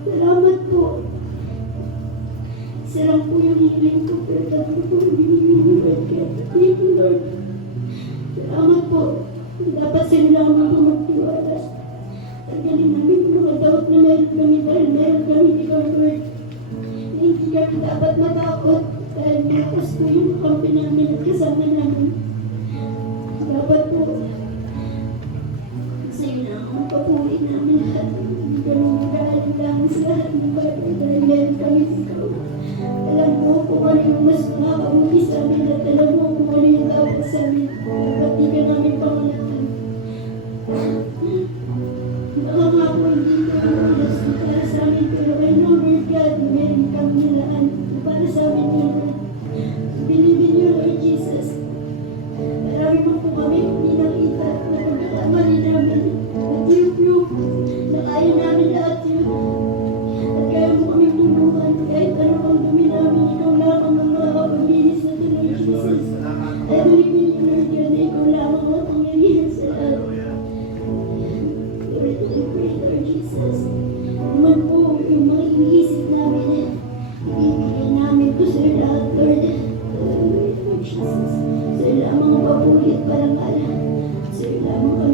Salamat po. Sarang po yung hiling ko, pero dati po binibigyan kaya thank you, Lord. Salamat po. Dapat sa inyo lang ako magtiwala. Tanggalin namin yung mga doubt na meron kami dahil meron kami ikaw, Lord. Hindi kami dapat matakot dahil malakas po yung kampi namin at kasama namin. Dapat po sa inyo lang ang papuli namin lahat. Hindi kami mag-aalinlangan sa lahat ng bagay dahil meron kami ikaw. Alam mo kung ano yung mas makakabuti sa amin at alam mo kung ano yung dapat sa amin. Dapat di ka namin pangalakan. Baka nga po hindi ko yung ulas para sa amin, pero I know, Lord God, meron kami nilaan para sa amin yun. Bilibin niyo, Lord Jesus. Marami mo po kami hindi nakita na pagkakamali namin. At yung proof na kaya namin lahat yun. At kaya mo kami tulungan kahit ano ang dumi namin, ikaw lamang ang makakapaglinis na Lord Jesus. I believe in you, Lord God, na ikaw lamang ang pangyarihan sa lahat. Lord, I pray, Lord Jesus. Naman po yung mga iniisip namin, ibigay namin po sa lahat, Lord. Lord Jesus. Sa'yo lamang ang papulit para ngala. Sa'yo lamang